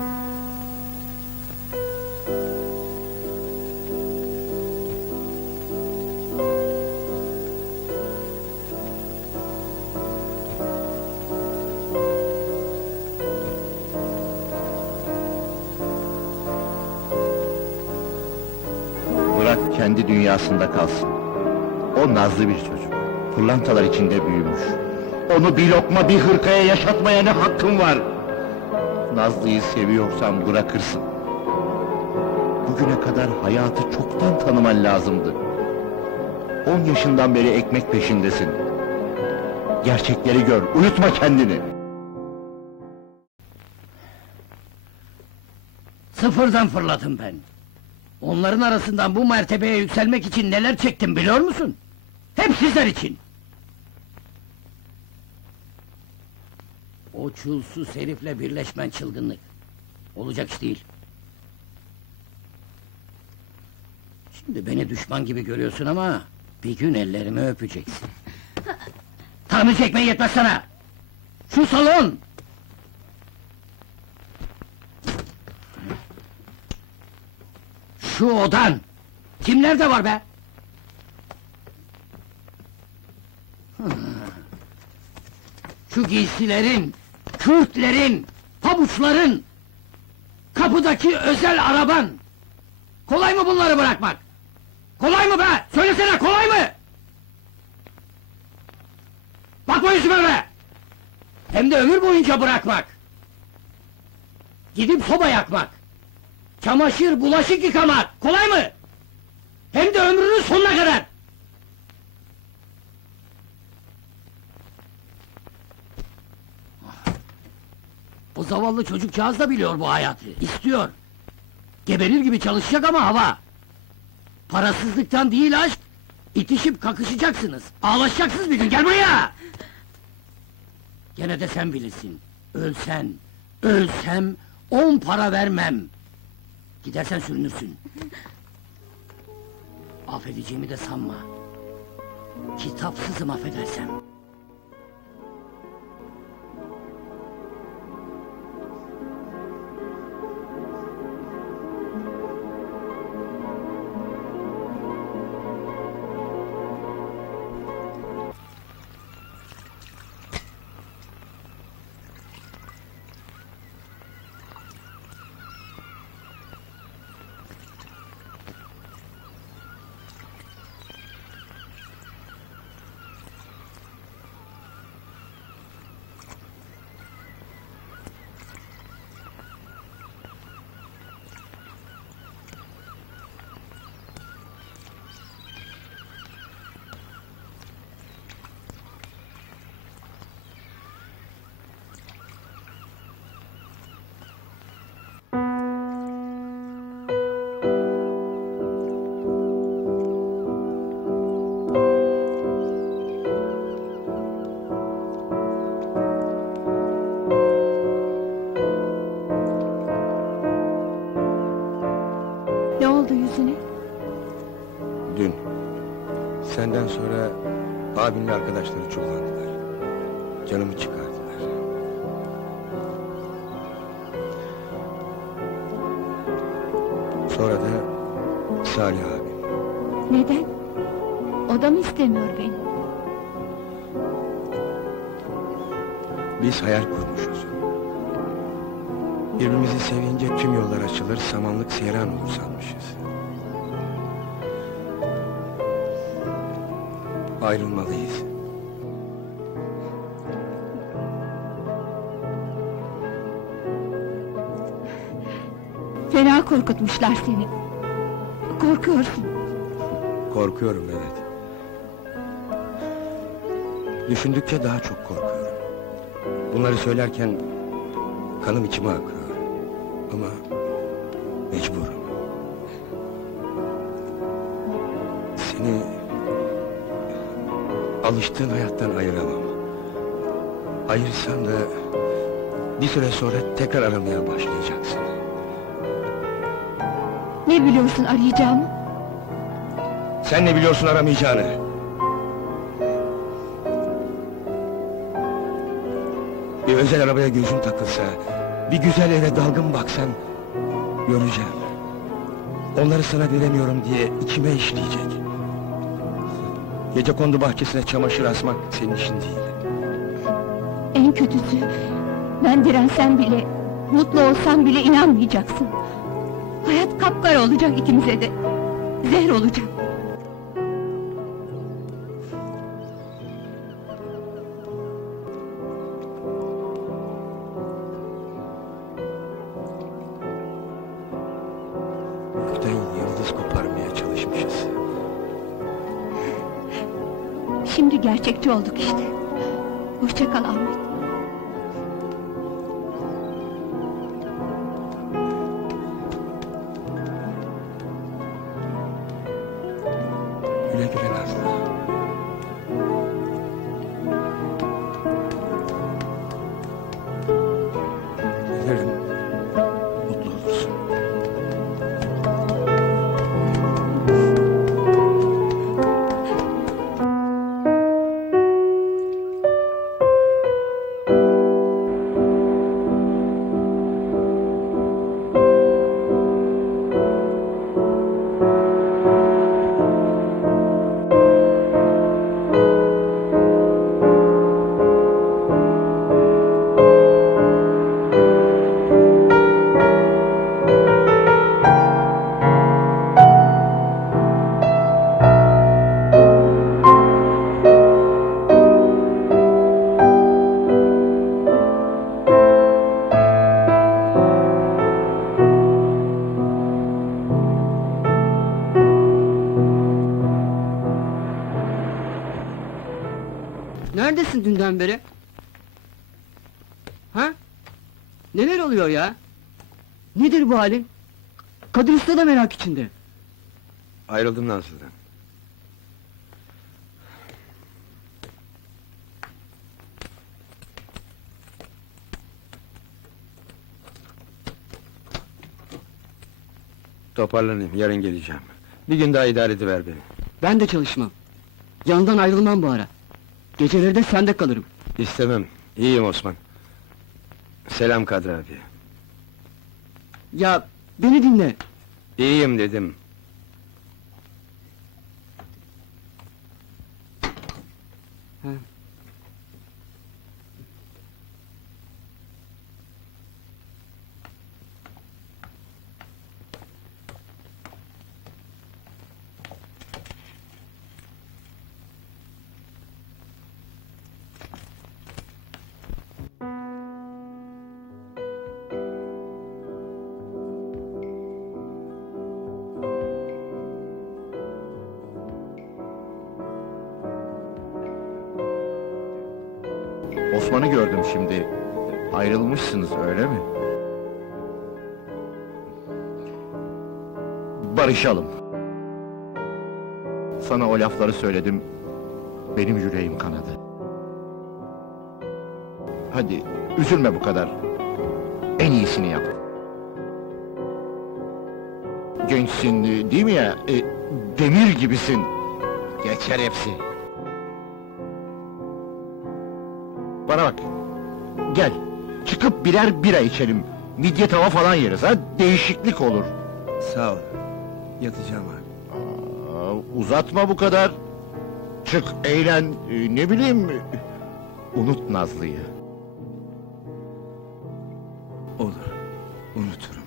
Bırak kendi dünyasında kalsın. O nazlı bir çocuk. Pırlantalar içinde büyümüş. Onu bir lokma bir hırkaya yaşatmaya ne hakkın var? Nazlı'yı seviyorsan bırakırsın. Bugüne kadar hayatı çoktan tanıman lazımdı. On yaşından beri ekmek peşindesin. Gerçekleri gör, uyutma kendini. Sıfırdan fırladım ben. Onların arasından bu mertebeye yükselmek için neler çektim biliyor musun? Hep sizler için. O çulsuz herifle birleşmen çılgınlık. Olacak iş değil. Şimdi beni düşman gibi görüyorsun ama... ...bir gün ellerimi öpeceksin. Tanrı çekmeyi yetmez sana! Şu salon! Şu odan! Kimler de var be? Şu giysilerin, kürklerin, pabuçların, kapıdaki özel araban! Kolay mı bunları bırakmak? Kolay mı be? Söylesene kolay mı? Bakma yüzüme be! Hem de ömür boyunca bırakmak! Gidip soba yakmak! Çamaşır, bulaşık yıkamak, kolay mı? Hem de ömrünün sonuna kadar! O zavallı çocukcağız da biliyor bu hayatı, istiyor. Geberir gibi çalışacak ama hava! Parasızlıktan değil aşk, itişip kakışacaksınız, ağlaşacaksınız bir gün, gel buraya! Gene de sen bilirsin, ölsen, ölsem, on para vermem! Gidersen sürünürsün. Affedeceğimi de sanma. Kitapsızım affedersem. Abimle arkadaşları çullandılar. Canımı çıkardılar. Sonra da Salih abi. Neden? O da mı istemiyor beni? Biz hayal kurmuşuz. Birbirimizi sevince tüm yollar açılır, samanlık seyran olur sanmışız. Ayrılmalıyız. Fena korkutmuşlar seni. Korkuyorsun. Korkuyorum evet. Düşündükçe daha çok korkuyorum. Bunları söylerken kanım içime akıyor. Ama mecburum. Alıştığın hayattan ayıramam. Ayırsam da bir süre sonra tekrar aramaya başlayacaksın. Ne biliyorsun arayacağımı? Sen ne biliyorsun aramayacağını? Bir özel arabaya gözüm takılsa... Bir güzel eve dalgın baksan... ...göreceğim. Onları sana veremiyorum diye içime işleyecek. Gece kondu bahçesine çamaşır asmak senin işin değil. En kötüsü, ben dirensem bile, mutlu olsam bile inanmayacaksın. Hayat kapkara olacak ikimize de. Zehir olacak. Gökten yıldız koparmaya çalışmışız. Şimdi gerçekçi olduk işte. Hoşça kal Ahmet. Neredesin dünden beri? Ha? Neler oluyor ya? Nedir bu halin? Kadir Usta da merak içinde. Ayrıldım Nazlı'dan. Toparlanayım, yarın geleceğim. Bir gün daha idare ediver beni. Ben de çalışmam. Yanından ayrılmam bu ara. Geceleri de sende kalırım. İstemem, iyiyim Osman. Selam Kadri abi. Ya beni dinle. İyiyim dedim. Osman'ı gördüm şimdi. Ayrılmışsınız öyle mi? Barışalım. Sana o lafları söyledim. Benim yüreğim kanadı. Hadi üzülme bu kadar. En iyisini yap. Gençsin değil mi ya? E, demir gibisin. Geçer hepsi. Bana bak. Gel. Çıkıp birer bira içelim. Midye tava falan yeriz ha. Değişiklik olur. Sağ ol. Yatacağım abi. Aa, uzatma bu kadar. Çık, eğlen, e, ne bileyim... Unut Nazlı'yı. Olur. Unuturum.